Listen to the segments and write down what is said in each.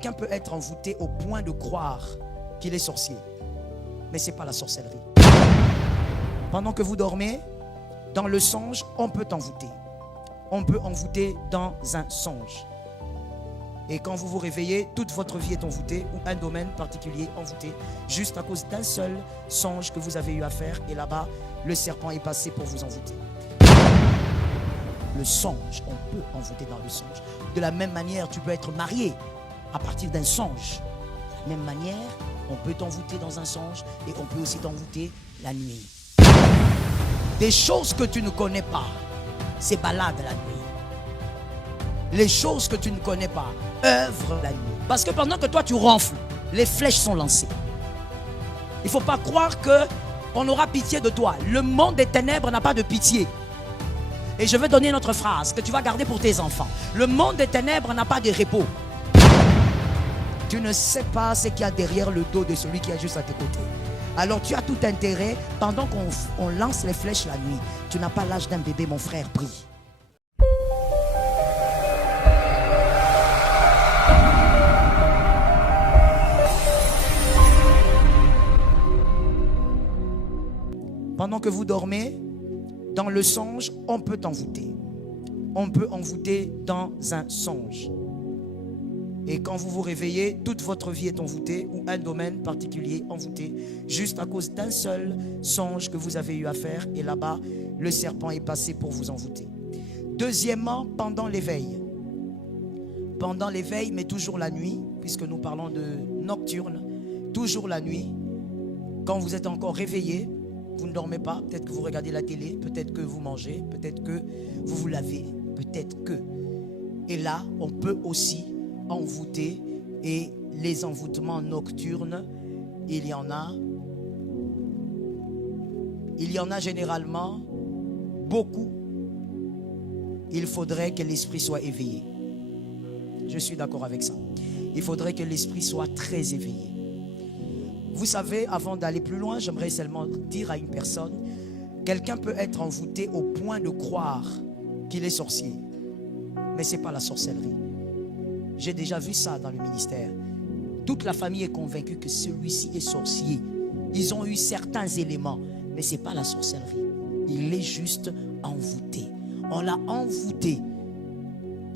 Quelqu'un peut être envoûté au point de croire qu'il est sorcier. Mais ce n'est pas la sorcellerie. Pendant que vous dormez, dans le songe, on peut t'envoûter. On peut envoûter dans un songe. Et quand vous vous réveillez, toute votre vie est envoûtée, ou un domaine particulier envoûté, juste à cause d'un seul songe que vous avez eu à faire. Et là-bas, le serpent est passé pour vous envoûter. Le songe, on peut envoûter dans le songe. De la même manière, tu peux être marié à partir d'un songe. De la même manière, on peut t'envoûter dans un songe et on peut aussi t'envoûter la nuit. Des choses que tu ne connais pas, c'est balade la nuit. Les choses que tu ne connais pas, œuvrent la nuit. Parce que pendant que toi tu ronfles, les flèches sont lancées. Il ne faut pas croire qu'on aura pitié de toi. Le monde des ténèbres n'a pas de pitié. Et je vais donner une autre phrase que tu vas garder pour tes enfants. Le monde des ténèbres n'a pas de repos. Tu ne sais pas ce qu'il y a derrière le dos de celui qui est juste à tes côtés. Alors tu as tout intérêt, pendant qu'on lance les flèches la nuit, tu n'as pas l'âge d'un bébé, mon frère, prie. Pendant que vous dormez, dans le songe, on peut t'envoûter. On peut envoûter dans un songe. Et quand vous vous réveillez, toute votre vie est envoûtée, ou un domaine particulier envoûté, juste à cause d'un seul songe que vous avez eu à faire. Et là-bas, le serpent est passé pour vous envoûter. Deuxièmement, pendant l'éveil. Pendant l'éveil, mais toujours la nuit, puisque nous parlons de nocturne, toujours la nuit, quand vous êtes encore réveillé, vous ne dormez pas, peut-être que vous regardez la télé, peut-être que vous mangez, peut-être que vous vous lavez, peut-être que. Et là, on peut aussi envoûter, et les envoûtements nocturnes, il y en a généralement beaucoup. Il faudrait que l'esprit soit éveillé. Je suis d'accord avec ça. Il faudrait que l'esprit soit très éveillé. Vous savez, avant d'aller plus loin, j'aimerais seulement dire à une personne, quelqu'un peut être envoûté au point de croire qu'il est sorcier. Mais ce n'est pas la sorcellerie. J'ai déjà vu ça dans le ministère. Toute la famille est convaincue que celui-ci est sorcier. Ils ont eu certains éléments, mais ce n'est pas la sorcellerie. Il est juste envoûté. On l'a envoûté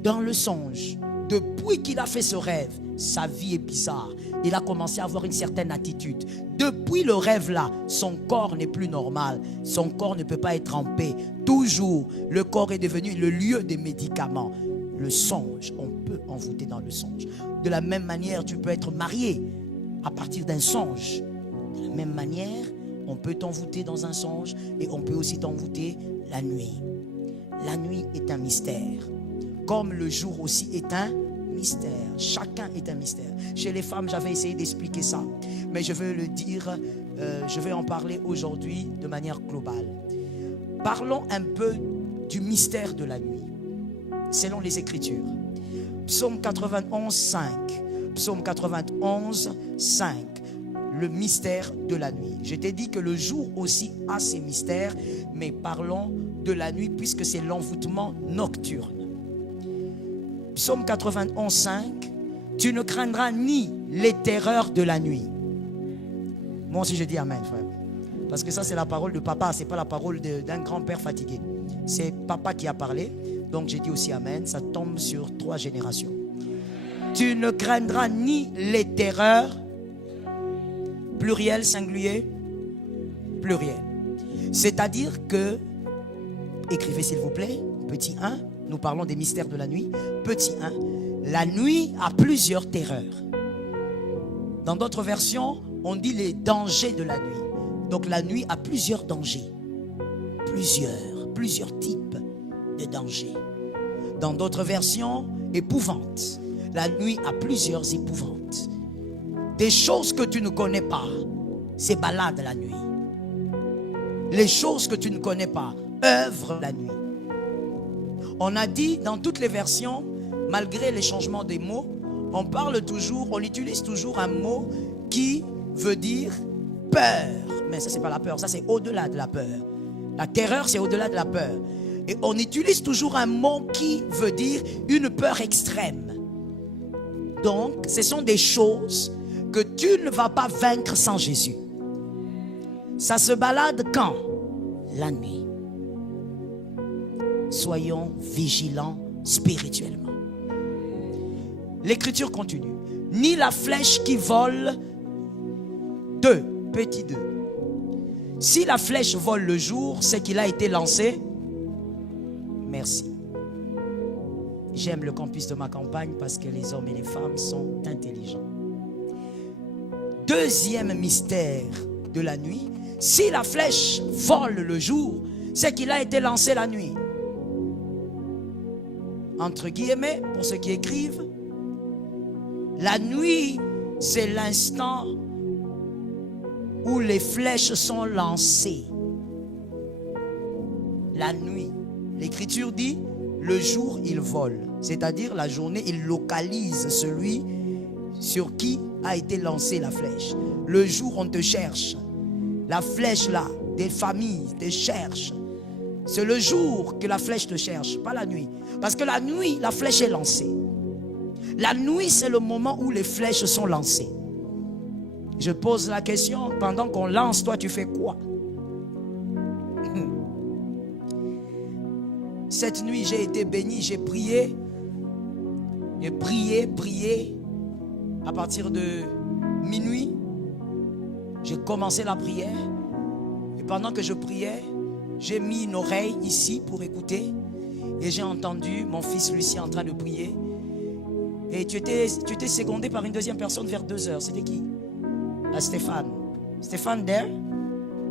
dans le songe. Depuis qu'il a fait ce rêve, sa vie est bizarre. Il a commencé à avoir une certaine attitude. Depuis le rêve là, son corps n'est plus normal. Son corps ne peut pas être en paix. Toujours, le corps est devenu le lieu des médicaments. Le songe, on peut envoûter dans le songe. De la même manière, tu peux être marié à partir d'un songe. De la même manière, on peut t'envoûter dans un songe et on peut aussi t'envoûter la nuit. La nuit est un mystère. Comme le jour aussi est un mystère. Chacun est un mystère. Chez les femmes, j'avais essayé d'expliquer ça. Mais je veux le dire, je vais en parler aujourd'hui de manière globale. Parlons un peu du mystère de la nuit. Selon les Écritures. Psaume 91, 5. Psaume 91, 5. Le mystère de la nuit. Je t'ai dit que le jour aussi a ses mystères, mais parlons de la nuit puisque c'est l'envoûtement nocturne. Psaume 91, 5. Tu ne craindras ni les terreurs de la nuit. Moi aussi je dis amen, frère. Parce que ça c'est la parole de papa, c'est pas la parole d'un grand-père fatigué. C'est papa qui a parlé. Donc j'ai dit aussi amen, ça tombe sur 3 générations. Tu ne craindras ni les terreurs, pluriel, singulier, pluriel. C'est-à-dire que, écrivez s'il vous plaît, petit 1, nous parlons des mystères de la nuit. Petit 1, la nuit a plusieurs terreurs. Dans d'autres versions, on dit les dangers de la nuit. Donc la nuit a plusieurs dangers. Plusieurs types de dangers. Dans d'autres versions, épouvantes. La nuit a plusieurs épouvantes. Des choses que tu ne connais pas, c'est balade la nuit. Les choses que tu ne connais pas, œuvrent la nuit. On a dit dans toutes les versions, malgré les changements des mots, on utilise toujours un mot qui veut dire peur. Mais ça, c'est pas la peur, ça c'est au-delà de la peur. La terreur, c'est au-delà de la peur. Et on utilise toujours un mot qui veut dire une peur extrême. Donc, ce sont des choses que tu ne vas pas vaincre sans Jésus. Ça se balade quand? La nuit. Soyons vigilants spirituellement. L'écriture continue. Ni la flèche qui vole, petit 2. Si la flèche vole le jour, c'est qu'il a été lancé. Merci. J'aime le campus de ma campagne parce que les hommes et les femmes sont intelligents. Deuxième mystère de la nuit. Si la flèche vole le jour, c'est qu'il a été lancé la nuit. Entre guillemets, pour ceux qui écrivent, la nuit, c'est l'instant où les flèches sont lancées. La nuit. L'écriture dit, le jour, il vole. C'est-à-dire, la journée, il localise celui sur qui a été lancée la flèche. Le jour, on te cherche. La flèche là, des familles te cherchent. C'est le jour que la flèche te cherche, pas la nuit. Parce que la nuit, la flèche est lancée. La nuit, c'est le moment où les flèches sont lancées. Je pose la question, pendant qu'on lance, toi, tu fais quoi? Cette nuit, j'ai été béni, j'ai prié. J'ai prié. À partir de minuit, j'ai commencé la prière. Et pendant que je priais, j'ai mis une oreille ici pour écouter. Et j'ai entendu mon fils Lucien en train de prier. Et tu étais secondé par une deuxième personne vers 2 heures. C'était qui? Stéphane. Stéphane there?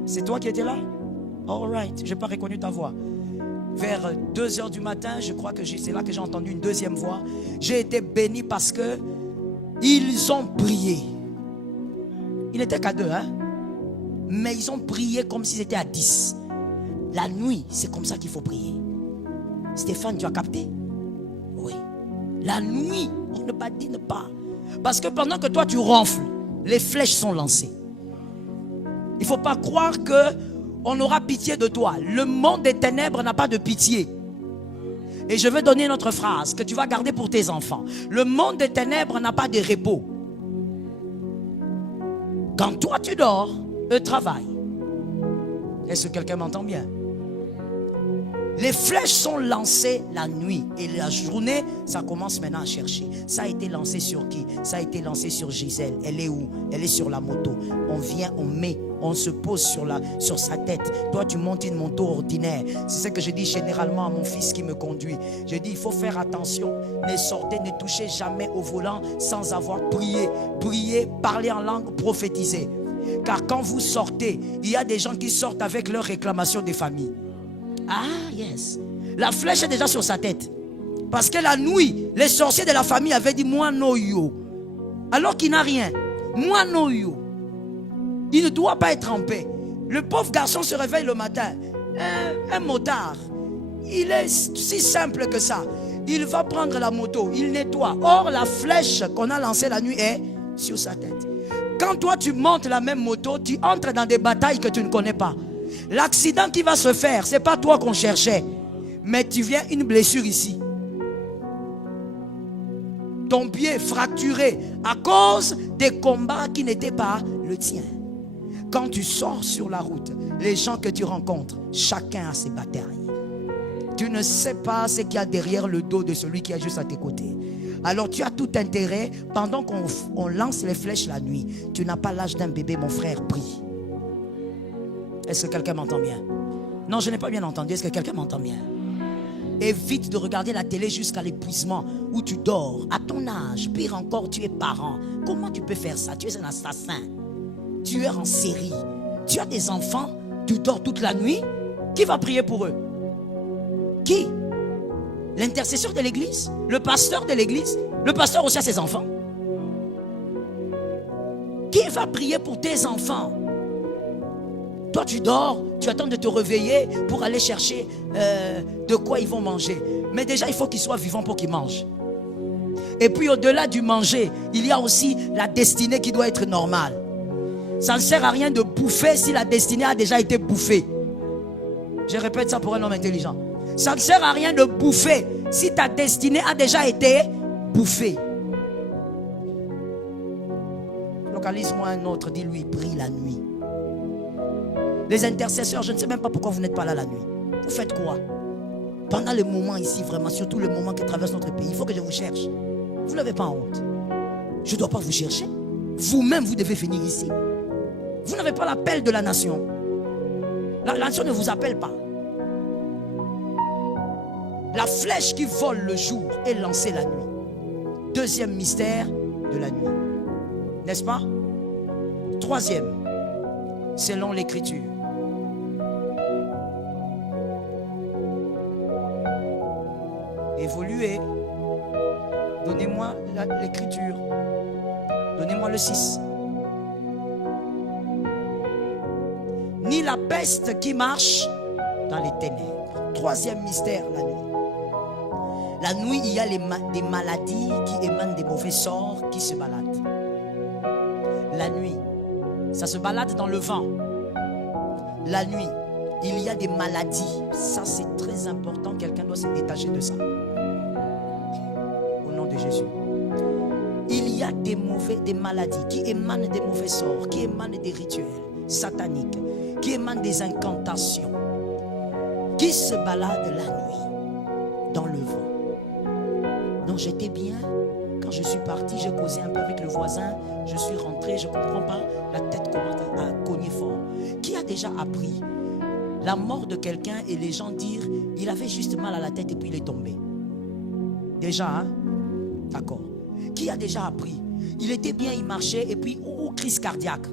C'est toi qui étais là? All right. Je n'ai pas reconnu ta voix. Vers 2 heures du matin, je crois que c'est là que j'ai entendu une deuxième voix. J'ai été béni parce que ils ont prié. Il n'était qu'à 2, hein? Mais ils ont prié comme s'ils étaient à 10. La nuit, c'est comme ça qu'il faut prier. Stéphane, tu as capté? Oui. La nuit, on ne badine pas. Parce que pendant que toi tu ronfles, les flèches sont lancées. Il ne faut pas croire qu'on aura pitié de toi. Le monde des ténèbres n'a pas de pitié. Et je vais donner une autre phrase que tu vas garder pour tes enfants. Le monde des ténèbres n'a pas de repos. Quand toi tu dors, eux travaillent. Est-ce que quelqu'un m'entend bien? Les flèches sont lancées la nuit. Et la journée, ça commence maintenant à chercher. Ça a été lancé sur qui? Ça a été lancé sur Gisèle. Elle est où? Elle est sur la moto. On vient, on met, on se pose sur sa tête. Toi, tu montes une moto ordinaire. C'est ce que je dis généralement à mon fils qui me conduit. Je dis, il faut faire attention. Ne sortez, ne touchez jamais au volant sans avoir prié. Prier, parler en langue, prophétiser. Car quand vous sortez, il y a des gens qui sortent avec leurs réclamations des familles. Ah, yes. La flèche est déjà sur sa tête. Parce que la nuit, les sorciers de la famille avaient dit, moi no yo. Alors qu'il n'a rien. Moi no yo. Il ne doit pas être en paix. Le pauvre garçon se réveille le matin. Un motard. Il est si simple que ça. Il va prendre la moto, il nettoie. Or, la flèche qu'on a lancée la nuit est sur sa tête. Quand toi tu montes la même moto, tu entres dans des batailles que tu ne connais pas. L'accident qui va se faire, ce n'est pas toi qu'on cherchait. Mais tu viens une blessure ici. Ton pied fracturé à cause des combats qui n'étaient pas le tien. Quand tu sors sur la route, les gens que tu rencontres, chacun a ses batailles. Tu ne sais pas ce qu'il y a derrière le dos de celui qui est juste à tes côtés. Alors tu as tout intérêt, pendant qu'on lance les flèches la nuit, tu n'as pas l'âge d'un bébé, mon frère, prie. Est-ce que quelqu'un m'entend bien? Non, je n'ai pas bien entendu. Est-ce que quelqu'un m'entend bien? Évite de regarder la télé jusqu'à l'épuisement où tu dors. À ton âge, pire encore, tu es parent. Comment tu peux faire ça? Tu es un assassin. Tu es en série. Tu as des enfants, tu dors toute la nuit. Qui va prier pour eux? Qui? L'intercesseur de l'église? Le pasteur de l'église? Le pasteur aussi a ses enfants. Qui va prier pour tes enfants? Toi tu dors, tu attends de te réveiller pour aller chercher de quoi ils vont manger. Mais déjà il faut qu'ils soient vivants pour qu'ils mangent. Et puis au-delà du manger, il y a aussi la destinée qui doit être normale. Ça ne sert à rien de bouffer si la destinée a déjà été bouffée. Je répète ça pour un homme intelligent. Ça ne sert à rien de bouffer si ta destinée a déjà été bouffée. Localise-moi un autre, dis-lui, prie la nuit. Les intercesseurs, je ne sais même pas pourquoi vous n'êtes pas là la nuit. Vous faites quoi? Pendant les moments ici, vraiment, surtout les moments qui traversent notre pays, il faut que je vous cherche. Vous n'avez pas honte. Je ne dois pas vous chercher. Vous-même, vous devez finir ici. Vous n'avez pas l'appel de la nation. La nation ne vous appelle pas. La flèche qui vole le jour est lancée la nuit. Deuxième mystère de la nuit. N'est-ce pas? Troisième, selon l'Écriture. Évoluez. Donnez-moi l'Écriture. Donnez-moi le 6. Ni la peste qui marche dans les ténèbres. Troisième mystère, la nuit. La nuit, il y a des maladies qui émanent des mauvais sorts qui se baladent. La nuit, ça se balade dans le vent. La nuit, il y a des maladies. Ça, c'est très important. Quelqu'un doit se détacher de ça. Au nom de Jésus. Il y a des maladies qui émanent des mauvais sorts, qui émanent des rituels sataniques, qui émanent des incantations, qui se baladent la nuit dans le vent. Donc j'étais bien. Quand je suis parti, j'ai causé un peu avec le voisin. Je suis rentré, je ne comprends pas. La tête commence à cogner fort. Qui a déjà appris la mort de quelqu'un et les gens dire il avait juste mal à la tête et puis il est tombé? Déjà, hein? D'accord. Qui a déjà appris? Il était bien, il marchait et puis crise cardiaque.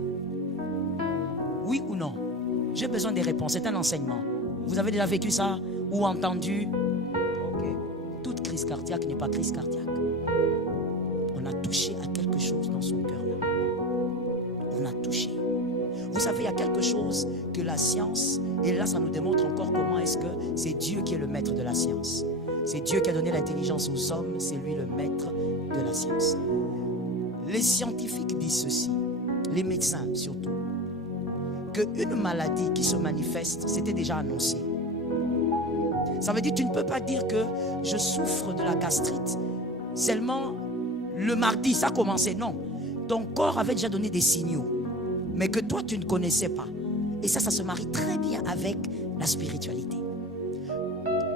Oui ou non? J'ai besoin des réponses. C'est un enseignement. Vous avez déjà vécu ça ou entendu? Ok. Toute crise cardiaque n'est pas crise cardiaque. On a touché à quelque chose dans son cœur là. On a touché. Vous savez, il y a quelque chose que la science, et là ça nous démontre encore comment est-ce que c'est Dieu qui est le maître de la science. C'est Dieu qui a donné l'intelligence aux hommes, c'est lui le maître de la science. Les scientifiques disent ceci, les médecins surtout, qu'une maladie qui se manifeste, c'était déjà annoncé. Ça veut dire que tu ne peux pas dire que je souffre de la gastrite seulement le mardi, ça a commencé. Non, ton corps avait déjà donné des signaux, mais que toi tu ne connaissais pas. Et ça se marie très bien avec la spiritualité.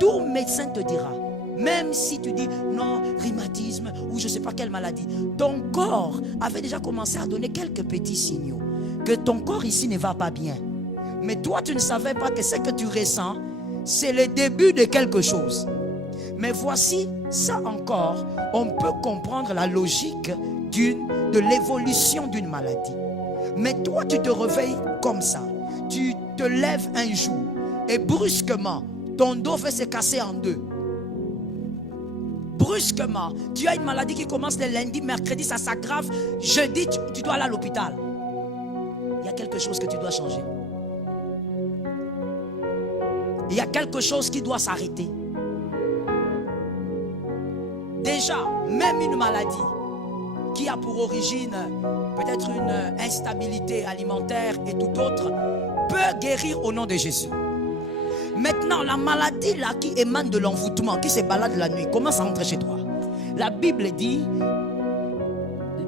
Tout médecin te dira, même si tu dis non, rhumatisme ou je ne sais pas quelle maladie, ton corps avait déjà commencé à donner quelques petits signaux que ton corps ici ne va pas bien. Mais toi, tu ne savais pas que ce que tu ressens, c'est le début de quelque chose. Mais voici, ça encore, on peut comprendre la logique de l'évolution d'une maladie. Mais toi, tu te réveilles comme ça. Tu te lèves un jour et brusquement, ton dos fait se casser en deux. Brusquement, tu as une maladie qui commence le lundi, mercredi, ça s'aggrave. Jeudi, tu dois aller à l'hôpital. Il y a quelque chose que tu dois changer. Il y a quelque chose qui doit s'arrêter. Déjà, même une maladie qui a pour origine peut-être une instabilité alimentaire et tout autre, peut guérir au nom de Jésus. Maintenant, la maladie là qui émane de l'envoûtement, qui se balade la nuit, commence à entrer chez toi. La Bible dit,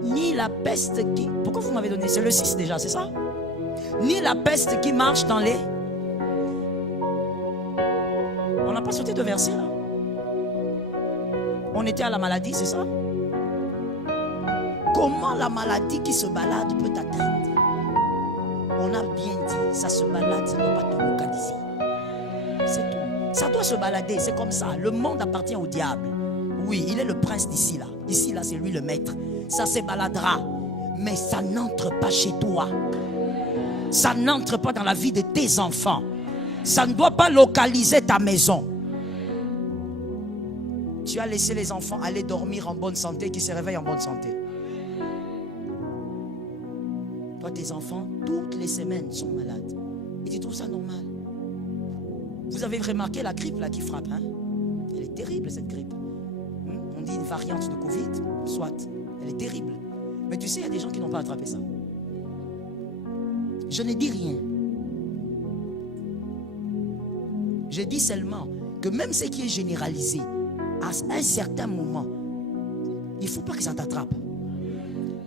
ni la peste qui... Pourquoi vous m'avez donné? C'est le 6 déjà, c'est ça? Ni la peste qui marche dans les... On n'a pas sauté de verset là. On était à la maladie, c'est ça? Comment la maladie qui se balade peut t'atteindre? On a bien dit, ça se balade, ça ne doit pas te localiser. C'est tout. Ça doit se balader, c'est comme ça. Le monde appartient au diable. Oui, il est le prince d'ici là. Ici là, c'est lui le maître. Ça se baladera, mais ça n'entre pas chez toi. Ça n'entre pas dans la vie de tes enfants. Ça ne doit pas localiser ta maison. Tu as laissé les enfants aller dormir en bonne santé, qui se réveillent en bonne santé. Toi, tes enfants, toutes les semaines, sont malades. Et tu trouves ça normal? Vous avez remarqué la grippe là qui frappe, hein? Elle est terrible cette grippe. On dit une variante de Covid, soit. Elle est terrible. Mais tu sais, il y a des gens qui n'ont pas attrapé ça. Je ne dis rien. Je dis seulement que même ce qui est généralisé, à un certain moment, il ne faut pas que ça t'attrape.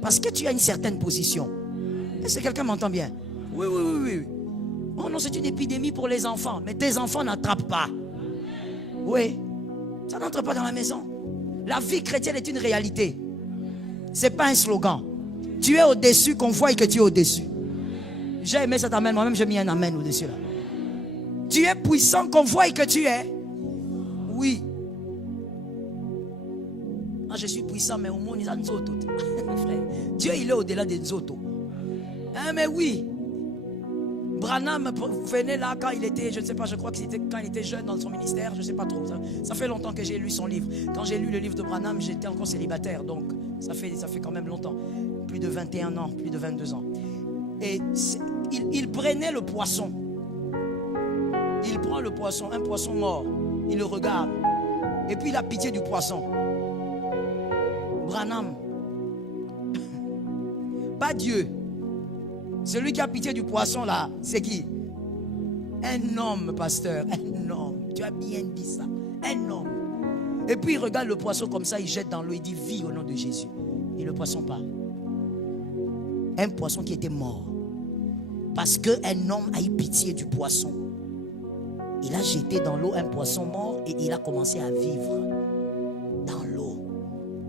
Parce que tu as une certaine position. Est-ce que quelqu'un m'entend bien? Oui, oui, oui, oui. Oh non, c'est une épidémie pour les enfants. Mais tes enfants n'attrapent pas. Oui. Ça n'entre pas dans la maison. La vie chrétienne est une réalité. Ce n'est pas un slogan. Tu es au-dessus, qu'on voit que tu es au-dessus. J'ai aimé cet amen. Moi-même, j'ai mis un amen au-dessus là. Tu es puissant, qu'on voit que tu es. Oui. Moi, je suis puissant, mais au monde, ils ont Nzoto. Dieu, il est au-delà des Nzoto. Hein, mais oui. Branham venait là quand il était, je ne sais pas, je crois que c'était quand il était jeune dans son ministère, je ne sais pas trop. Ça fait longtemps que j'ai lu son livre. Quand j'ai lu le livre de Branham, j'étais encore célibataire, donc ça fait quand même longtemps. Plus de 21 ans, plus de 22 ans. Et il prenait le poisson. Il prend le poisson, un poisson mort. Il le regarde. Et puis il a pitié du poisson. Branham. Pas Dieu. Celui qui a pitié du poisson là, c'est qui? Un homme, pasteur. Un homme. Tu as bien dit ça. Un homme. Et puis il regarde le poisson comme ça, il jette dans l'eau, il dit vie au nom de Jésus. Et le poisson part. Un poisson qui était mort. Parce qu'un homme a eu pitié du poisson. Il a jeté dans l'eau un poisson mort et il a commencé à vivre dans l'eau.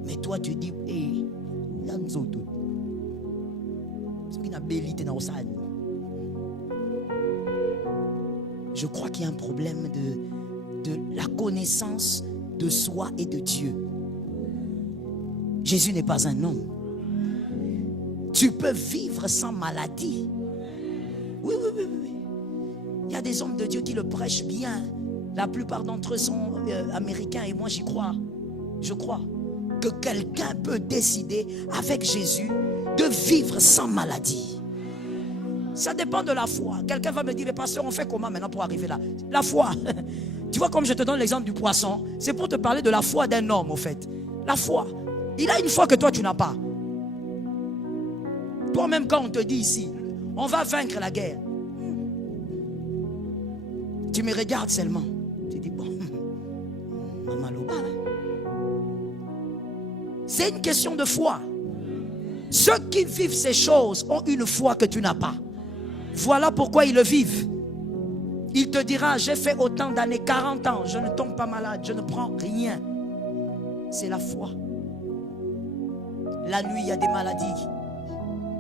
Mais toi tu dis, hé, il y a un autre. Je crois qu'il y a un problème de la connaissance de soi et de Dieu. Jésus n'est pas un homme. Tu peux vivre sans maladie. Oui, oui, oui, oui. Il y a des hommes de Dieu qui le prêchent bien. La plupart d'entre eux sont américains et moi j'y crois. Je crois que quelqu'un peut décider avec Jésus de vivre sans maladie. Ça dépend de la foi. Quelqu'un va me dire, mais pasteur, on fait comment maintenant pour arriver là? La foi. Tu vois, comme je te donne l'exemple du poisson, c'est pour te parler de la foi d'un homme, au fait. La foi. Il a une foi que toi, tu n'as pas. Toi-même, quand on te dit ici, on va vaincre la guerre, tu me regardes seulement. Tu dis, bon, Mamaloba. C'est une question de foi. Ceux qui vivent ces choses ont une foi que tu n'as pas. Voilà pourquoi ils le vivent. Il te dira, j'ai fait autant d'années, 40 ans, je ne tombe pas malade, je ne prends rien. C'est la foi. La nuit, il y a des maladies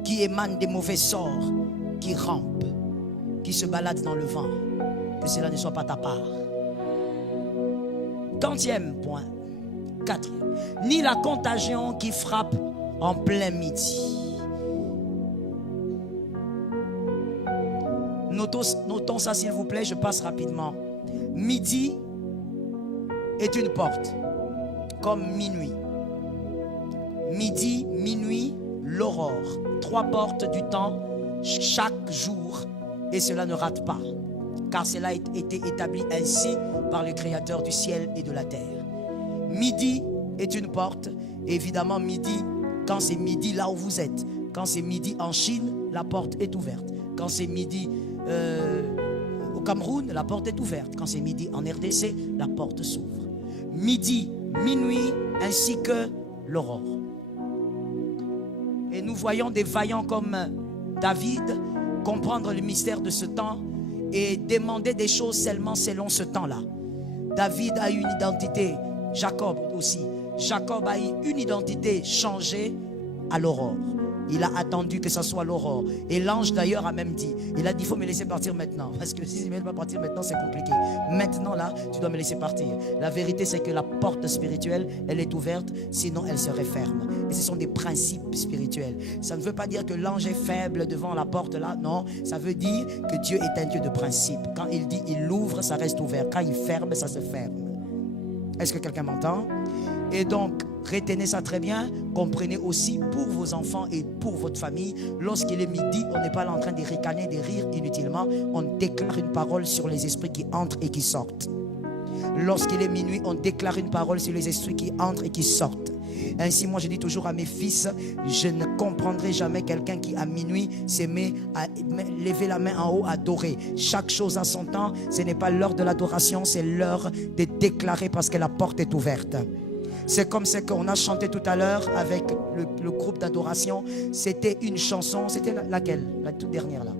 qui émanent des mauvais sorts, qui rampent, qui se baladent dans le vent. Que cela ne soit pas ta part. 40e point. 4e. Ni la contagion qui frappe en plein midi. Notons ça s'il vous plaît, je passe rapidement. Midi est une porte, comme minuit. Midi, minuit, l'aurore. 3 portes du temps chaque jour et cela ne rate pas. Car cela a été établi ainsi par le Créateur du ciel et de la terre. Midi est une porte. Évidemment, midi, quand c'est midi là où vous êtes. Quand c'est midi en Chine, la porte est ouverte. Quand c'est midi au Cameroun, la porte est ouverte. Quand c'est midi en RDC, la porte s'ouvre. Midi, minuit, ainsi que l'aurore. Et nous voyons des vaillants comme David comprendre le mystère de ce temps et demander des choses seulement selon ce temps-là. David a eu une identité, Jacob aussi. Jacob a eu une identité changée à l'aurore. Il a attendu que ça soit l'aurore. Et l'ange d'ailleurs a même dit, il a dit, il faut me laisser partir maintenant. Parce que si je ne vais pas partir maintenant, c'est compliqué. Maintenant là, tu dois me laisser partir. La vérité, c'est que la porte spirituelle, elle est ouverte, sinon elle serait ferme. Et ce sont des principes spirituels. Ça ne veut pas dire que l'ange est faible devant la porte là. Non, ça veut dire que Dieu est un Dieu de principe. Quand il dit, il ouvre, ça reste ouvert. Quand il ferme, ça se ferme. Est-ce que quelqu'un m'entend? Et donc, retenez ça très bien. Comprenez aussi pour vos enfants et pour votre famille, lorsqu'il est midi, on n'est pas là en train de ricaner, de rire inutilement. On déclare une parole sur les esprits qui entrent et qui sortent. Lorsqu'il est minuit, on déclare une parole sur les esprits qui entrent et qui sortent. Ainsi, moi je dis toujours à mes fils, je ne comprendrai jamais quelqu'un qui à minuit se met à lever la main en haut, à adorer. Chaque chose a son temps. Ce n'est pas l'heure de l'adoration, c'est l'heure de déclarer parce que la porte est ouverte. C'est comme ce qu'on a chanté tout à l'heure avec le groupe d'adoration. C'était une chanson, c'était laquelle? La toute dernière là.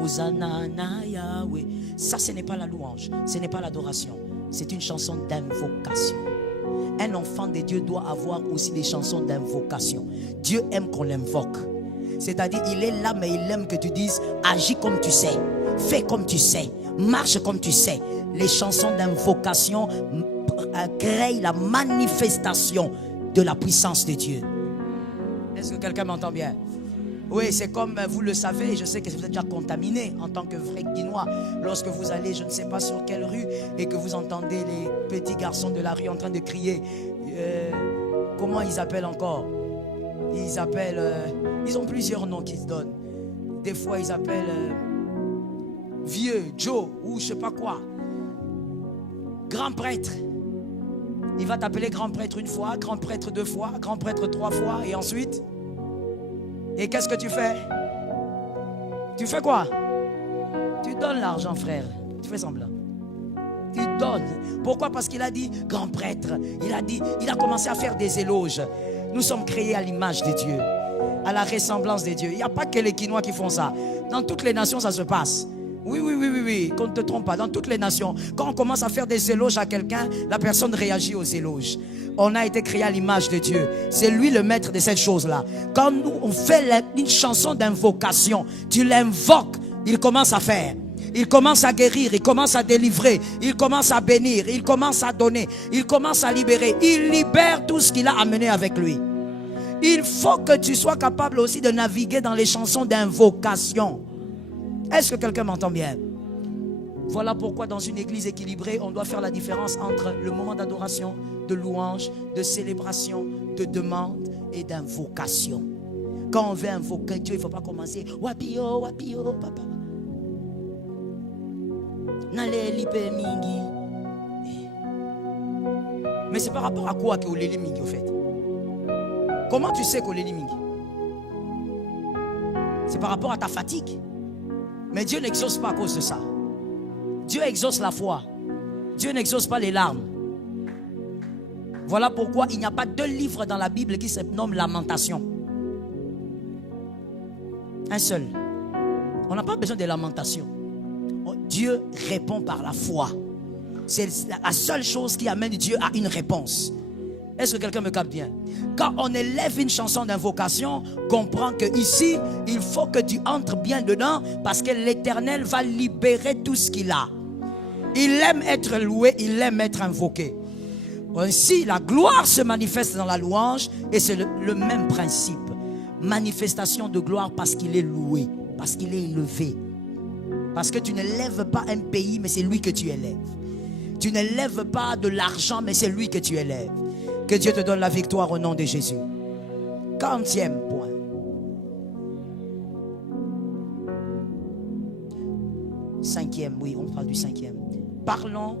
Hosanna na Yahweh. Ça, ce n'est pas la louange, ce n'est pas l'adoration. C'est une chanson d'invocation. Un enfant de Dieu doit avoir aussi des chansons d'invocation. Dieu aime qu'on l'invoque. C'est-à-dire, il est là, mais il aime que tu dises, agis comme tu sais, fais comme tu sais, marche comme tu sais. Les chansons d'invocation créent la manifestation de la puissance de Dieu. Est-ce que quelqu'un m'entend bien? Oui, c'est comme vous le savez, je sais que vous êtes déjà contaminé en tant que vrai Guinois. Lorsque vous allez, je ne sais pas sur quelle rue, et que vous entendez les petits garçons de la rue en train de crier. Comment ils appellent encore? Ils appellent, ils ont plusieurs noms qu'ils se donnent. Des fois, ils appellent vieux, Joe, ou je ne sais pas quoi. Grand prêtre. Il va t'appeler grand prêtre une fois, grand prêtre 2 fois, grand prêtre 3 fois, et ensuite... Et qu'est-ce que tu fais? Tu fais quoi? Tu donnes l'argent, frère. Tu fais semblant. Tu donnes. Pourquoi? Parce qu'il a dit grand prêtre. Il a commencé à faire des éloges. Nous sommes créés à l'image de Dieu, à la ressemblance de Dieu. Il n'y a pas que les Quinois qui font ça. Dans toutes les nations, ça se passe. Oui, qu'on ne te trompe pas. Dans toutes les nations, quand on commence à faire des éloges à quelqu'un, la personne réagit aux éloges. On a été créé à l'image de Dieu. C'est lui le maître de cette chose-là. Quand nous, on fait une chanson d'invocation, tu l'invoques, il commence à faire. Il commence à guérir, il commence à délivrer, il commence à bénir, il commence à donner, il commence à libérer. Il libère tout ce qu'il a amené avec lui. Il faut que tu sois capable aussi de naviguer dans les chansons d'invocation. Est-ce que quelqu'un m'entend bien? Voilà pourquoi dans une église équilibrée, on doit faire la différence entre le moment d'adoration, de louange, de célébration, de demande et d'invocation. Quand on veut invoquer Dieu, il ne faut pas commencer wapio, wapio, papa. Mais c'est par rapport à quoi que oleli mingi au fait? Comment tu sais qu'oleli mingi? C'est par rapport à ta fatigue. Mais Dieu n'exauce pas à cause de ça. Dieu exauce la foi. Dieu n'exauce pas les larmes. Voilà pourquoi il n'y a pas 2 livres dans la Bible qui se nomment Lamentation. Un seul. On n'a pas besoin de lamentation. Dieu répond par la foi. C'est la seule chose qui amène Dieu à une réponse. Est-ce que quelqu'un me capte bien? Quand on élève une chanson d'invocation, comprends que ici, il faut que tu entres bien dedans, parce que l'Éternel va libérer tout ce qu'il a. Il aime être loué, il aime être invoqué. Ainsi, la gloire se manifeste dans la louange, et c'est le même principe. Manifestation de gloire parce qu'il est loué, parce qu'il est élevé. Parce que tu ne lèves pas un pays, mais c'est lui que tu élèves. Tu ne lèves pas de l'argent, mais c'est lui que tu élèves. Que Dieu te donne la victoire au nom de Jésus. 40e point. Cinquième, oui, on parle du 5e. Parlons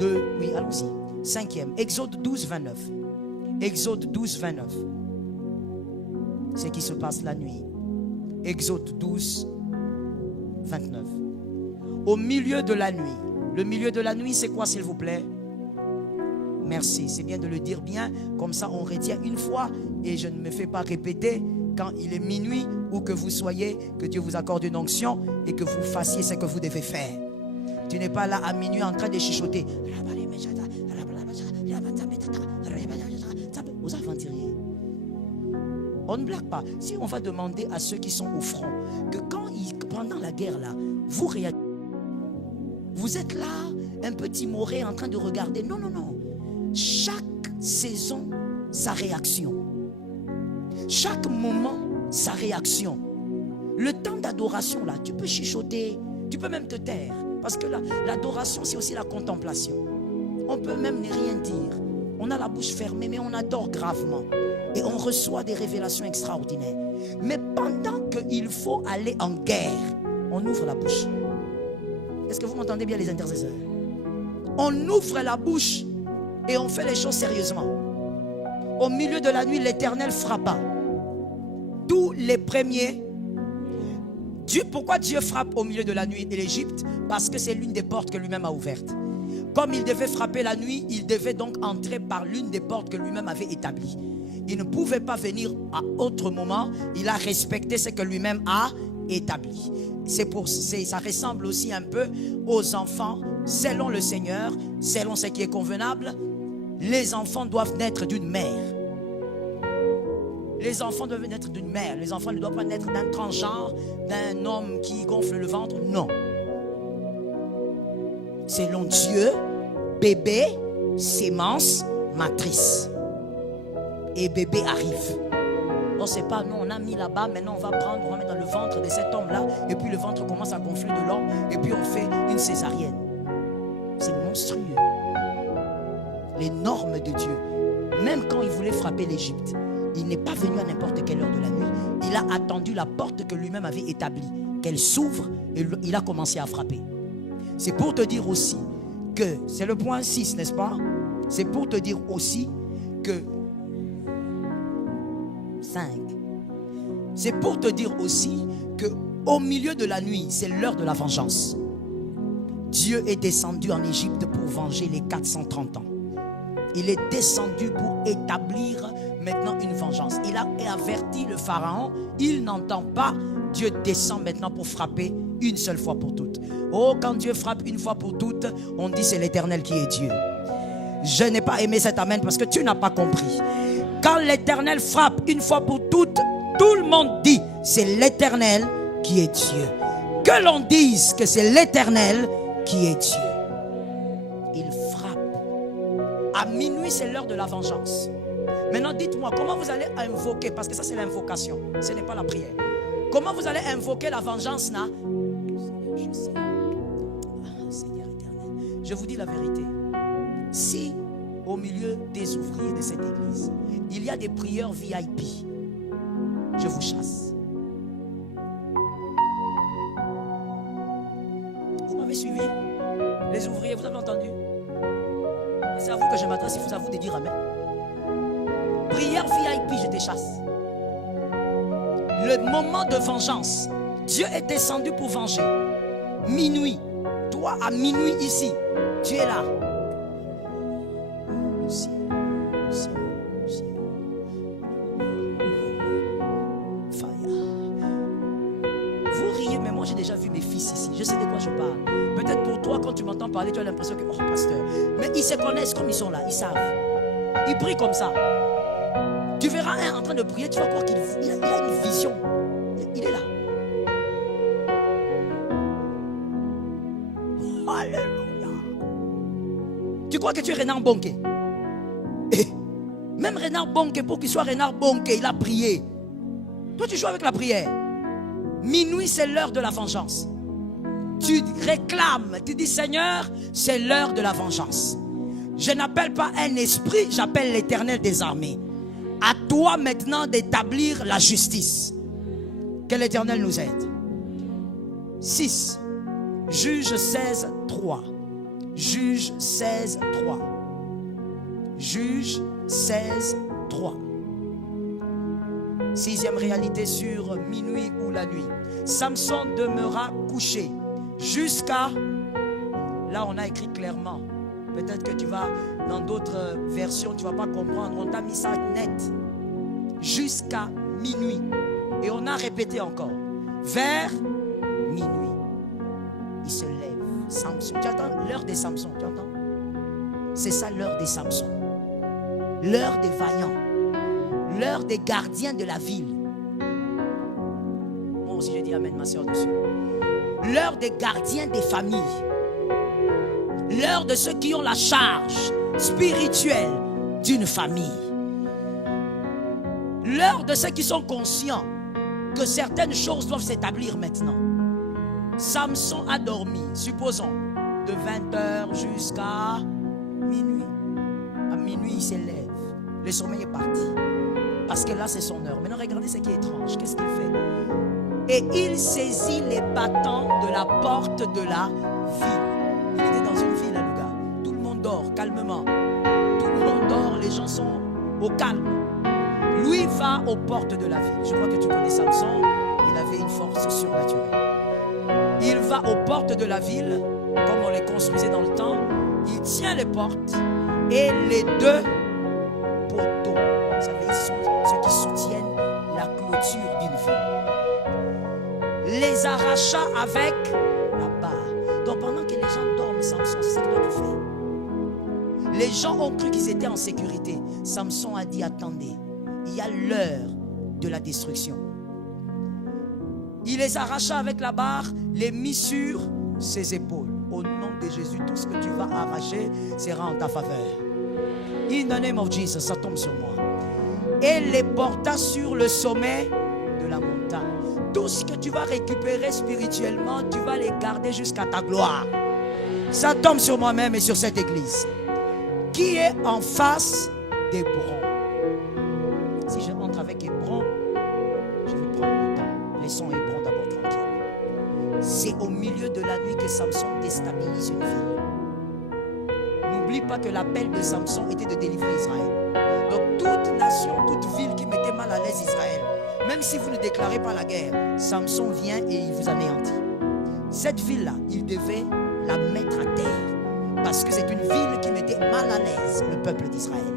de... Oui, allons-y. 5e, Exode 12, 29. Exode 12, 29. Ce qui se passe la nuit. Exode 12, 29. Au milieu de la nuit. Le milieu de la nuit, c'est quoi, s'il vous plaît? Merci, c'est bien de le dire bien. Comme ça, on retient une fois et je ne me fais pas répéter quand il est minuit ou que vous soyez, que Dieu vous accorde une onction et que vous fassiez ce que vous devez faire. Tu n'es pas là à minuit en train de chuchoter. Aux aventuriers. On ne blague pas. Si on va demander à ceux qui sont au front que pendant la guerre là, vous réagissez. Vous êtes là, un peu timoré en train de regarder. Non. Chaque saison, sa réaction. Chaque moment, sa réaction. Le temps d'adoration, là, tu peux chuchoter, tu peux même te taire. Parce que l'adoration, c'est aussi la contemplation. On peut même ne rien dire. On a la bouche fermée, mais on adore gravement. Et on reçoit des révélations extraordinaires. Mais pendant qu'il faut aller en guerre, on ouvre la bouche. Est-ce que vous m'entendez bien, les intercesseurs? On ouvre la bouche et on fait les choses sérieusement. Au milieu de la nuit, l'Éternel frappa tous les premiers Pourquoi Dieu frappe au milieu de la nuit et l'Égypte? Parce que c'est l'une des portes que lui-même a ouvertes. Comme il devait frapper la nuit, il devait donc entrer par l'une des portes que lui-même avait établies. Il ne pouvait pas venir à autre moment. Il a respecté ce que lui-même a établi. Ça ressemble aussi un peu aux enfants. Selon le Seigneur, selon ce qui est convenable, les enfants doivent naître d'une mère. Les enfants doivent naître d'une mère. Les enfants ne doivent pas naître d'un transgenre, d'un homme qui gonfle le ventre. Non. Selon Dieu, bébé, sémence, matrice. Et bébé arrive. On ne sait pas, non, on a mis là-bas, maintenant on va prendre, on va mettre dans le ventre de cet homme-là, et puis le ventre commence à gonfler de l'homme, et puis on fait une césarienne. C'est monstrueux. Les normes de Dieu. Même quand il voulait frapper l'Égypte, il n'est pas venu à n'importe quelle heure de la nuit. Il a attendu la porte que lui-même avait établie, qu'elle s'ouvre, et il a commencé à frapper. C'est pour te dire aussi que, c'est le point 6, n'est-ce pas? C'est pour te dire aussi que 5. C'est pour te dire aussi que au milieu de la nuit, c'est l'heure de la vengeance. Dieu est descendu en Égypte pour venger les 430 ans. Il est descendu pour établir maintenant une vengeance. Il a averti le Pharaon, il n'entend pas. Dieu descend maintenant pour frapper une seule fois pour toutes. Oh, quand Dieu frappe une fois pour toutes, on dit c'est l'Éternel qui est Dieu. Je n'ai pas aimé cet amen parce que tu n'as pas compris. Quand l'Éternel frappe une fois pour toutes, tout le monde dit c'est l'Éternel qui est Dieu. Que l'on dise que c'est l'Éternel qui est Dieu. Il frappe. À minuit, c'est l'heure de la vengeance. Maintenant, dites-moi, comment vous allez invoquer, parce que ça c'est l'invocation, ce n'est pas la prière. Comment vous allez invoquer la vengeance là? Je sais. Seigneur éternel, je vous dis la vérité. Si au milieu des ouvriers de cette église, il y a des prieurs VIP, je vous chasse. Vous m'avez suivi? Les ouvriers, vous avez entendu? Et c'est à vous que je m'adresse, il faut à vous de dire amen. Prière VIP, je te chasse. Le moment de vengeance, Dieu est descendu pour venger. Minuit, toi à minuit ici, tu es là. Vous riez, mais moi j'ai déjà vu mes fils ici. Je sais de quoi je parle. Peut-être pour toi, quand tu m'entends parler, tu as l'impression que, oh pasteur, mais ils se connaissent comme ils sont là, ils savent. Ils prient comme ça. Tu verras un en train de prier, tu vas croire qu'il a une vision. Il est là. Alléluia. Tu crois que tu es Renard Bonke? Même Renard Bonke, pour qu'il soit Renard Bonke, il a prié. Toi, tu joues avec la prière. Minuit, c'est l'heure de la vengeance. Tu réclames, tu dis Seigneur, c'est l'heure de la vengeance. Je n'appelle pas un esprit, j'appelle l'Éternel des armées. À toi maintenant d'établir la justice. Que l'Éternel nous aide. 6. Juge 16, 3. Juge 16, 3. Juge 16, 3. 6e réalité sur minuit ou la nuit. Samson demeura couché jusqu'à... Là on a écrit clairement. Peut-être que tu vas, dans d'autres versions, tu ne vas pas comprendre. On t'a mis ça net. Jusqu'à minuit. Et on a répété encore. Vers minuit. Il se lève. Samson. Tu entends l'heure des Samson. Tu entends? C'est ça l'heure des Samson. L'heure des vaillants. L'heure des gardiens de la ville. Moi aussi j'ai dit amen, ma soeur dessus. L'heure des gardiens des familles. L'heure de ceux qui ont la charge spirituelle d'une famille. L'heure de ceux qui sont conscients que certaines choses doivent s'établir maintenant. Samson a dormi, supposons, de 20h jusqu'à minuit. À minuit, il s'élève. Le sommeil est parti. Parce que là, c'est son heure. Maintenant, regardez ce qui est étrange. Qu'est-ce qu'il fait? Et il saisit les battants de la porte de la ville. Il était dans une ville, le gars. Tout le monde dort calmement. Tout le monde dort, les gens sont au calme. Lui va aux portes de la ville. Je crois que tu connais Samson. il avait une force surnaturelle. Il va aux portes de la ville, comme on les construisait dans le temps. Il tient les portes et les deux poteaux, vous savez, ils sont ceux qui soutiennent la clôture d'une ville, les arracha avec la barre. Donc pendant que les gens dorment, Samson, c'est ce qu'il doit faire. Les gens ont cru qu'ils étaient en sécurité. Samson a dit, attendez, il y a l'heure de la destruction. Il les arracha avec la barre, les mit sur ses épaules. Au nom de Jésus, tout ce que tu vas arracher sera en ta faveur. In the name of Jesus, ça tombe sur moi. Et les porta sur le sommet de la montagne. Tout ce que tu vas récupérer spirituellement, tu vas les garder jusqu'à ta gloire. Ça tombe sur moi-même et sur cette église. Qui est en face d'Hébron? Si je rentre avec Hébron, je vais prendre le temps. Laissons Hébron d'abord tranquille. C'est au milieu de la nuit que Samson déstabilise une ville. N'oublie pas que l'appel de Samson était de délivrer Israël. Donc toute nation, toute ville qui mettait mal à l'aise Israël, même si vous ne déclarez pas la guerre, Samson vient et il vous anéantit. Cette ville-là, il devait la mettre à terre. Parce que c'est une ville qui mettait mal à l'aise le peuple d'Israël.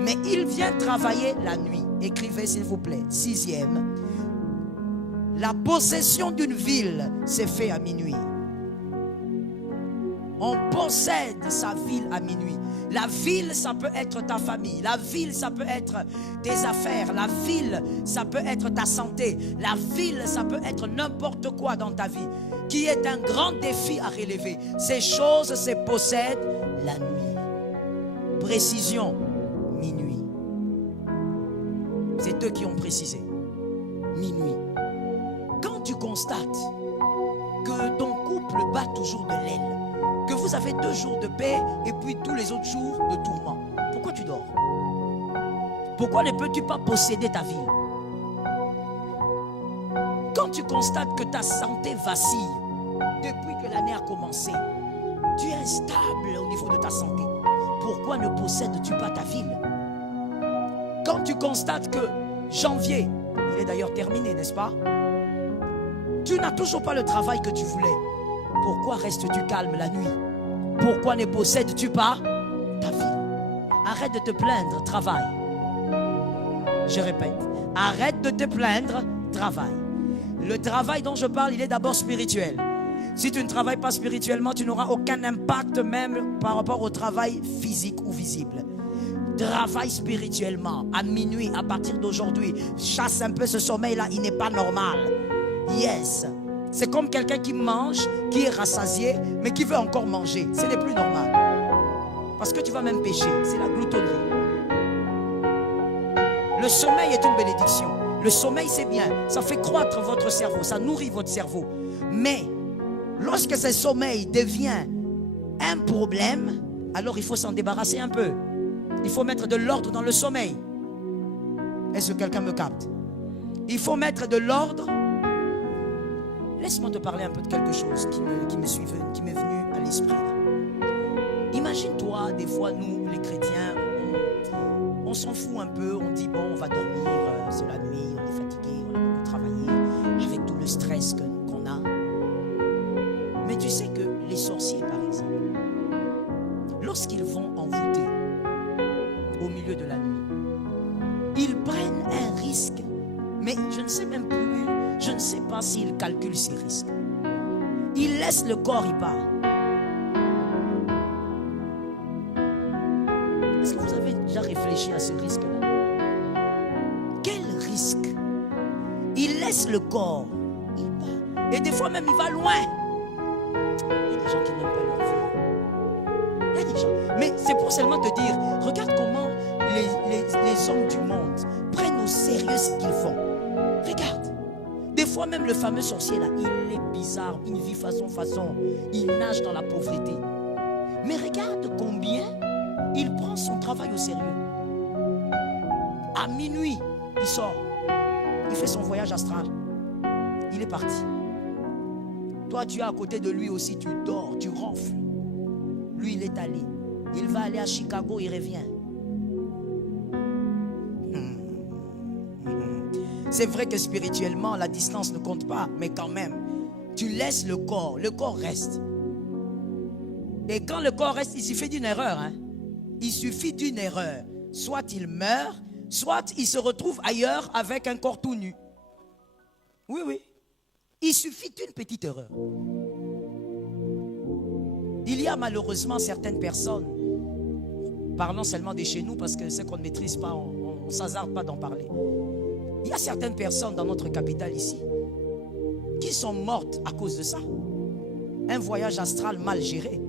Mais il vient travailler la nuit. Écrivez s'il vous plaît. 6e. La possession d'une ville s'est faite à minuit. On possède sa ville à minuit. La ville, ça peut être ta famille. La ville, ça peut être tes affaires. La ville, ça peut être ta santé. La ville, ça peut être n'importe quoi dans ta vie qui est un grand défi à relever. Ces choses se possèdent la nuit. Précision, minuit. C'est eux qui ont précisé. Minuit. Quand tu constates que ton couple bat toujours de l'aile, que vous avez 2 jours de paix et puis tous les autres jours de tourment, pourquoi tu dors? Pourquoi ne peux-tu pas posséder ta ville? Quand tu constates que ta santé vacille depuis que l'année a commencé, tu es instable au niveau de ta santé, pourquoi ne possèdes-tu pas ta ville? Quand tu constates que janvier, il est d'ailleurs terminé, n'est-ce pas? Tu n'as toujours pas le travail que tu voulais. Pourquoi restes-tu calme la nuit? Pourquoi ne possèdes-tu pas ta vie? Arrête de te plaindre, travaille. Je répète, arrête de te plaindre, travaille. Le travail dont je parle, il est d'abord spirituel. Si tu ne travailles pas spirituellement, tu n'auras aucun impact même par rapport au travail physique ou visible. Travaille spirituellement. À minuit, à partir d'aujourd'hui, chasse un peu ce sommeil-là, il n'est pas normal. Yes. C'est comme quelqu'un qui mange, qui est rassasié, mais qui veut encore manger. Ce n'est plus normal. Parce que tu vas même pécher. C'est la gloutonnerie. Le sommeil est une bénédiction. Le sommeil, c'est bien. Ça fait croître votre cerveau. Ça nourrit votre cerveau. Mais lorsque ce sommeil devient un problème, alors il faut s'en débarrasser un peu. Il faut mettre de l'ordre dans le sommeil. Est-ce que quelqu'un me capte? Il faut mettre de l'ordre. Laisse-moi te parler un peu de quelque chose qui m'est venu à l'esprit. Imagine-toi, des fois, nous, les chrétiens, on s'en fout un peu. On dit, bon, on va dormir, c'est la nuit, on est fatigué, on a beaucoup travaillé, avec tout le stress qu'on a. Mais tu sais que les sorciers, par exemple, lorsqu'ils vont envoûter au milieu de la nuit, ils prennent un risque. Mais je ne sais même plus, je ne sais pas s'ils calculent ces risques. Ils laissent le corps y part. Est-ce que vous avez déjà réfléchi à ce risque-là? Quel risque? Il laisse le corps, il part. Et des fois même il va loin. Il y a des gens qui n'aiment pas leur vie. Il y a des gens. Mais c'est pour seulement te dire, regarde comment les hommes du monde prennent au sérieux ce qu'ils font. Regarde. Des fois même le fameux sorcier là, il est bizarre, il vit façon, il nage dans la pauvreté. Mais regarde combien il prend son travail au sérieux. À minuit, il sort. Il fait son voyage astral. Il est parti. Toi, tu es à côté de lui aussi, tu dors, tu ronfles. Lui, il est allé. Il va aller à Chicago, il revient. C'est vrai que spirituellement, la distance ne compte pas, mais quand même, tu laisses le corps reste. Et quand le corps reste, il suffit d'une erreur. Hein? Il suffit d'une erreur. Soit il meurt, soit il se retrouve ailleurs avec un corps tout nu. Oui, oui. Il suffit d'une petite erreur. Il y a malheureusement certaines personnes, parlons seulement de chez nous parce que ce qu'on ne maîtrise pas, on ne s'hasarde pas d'en parler. Il y a certaines personnes dans notre capitale ici qui sont mortes à cause de ça. Un voyage astral mal géré.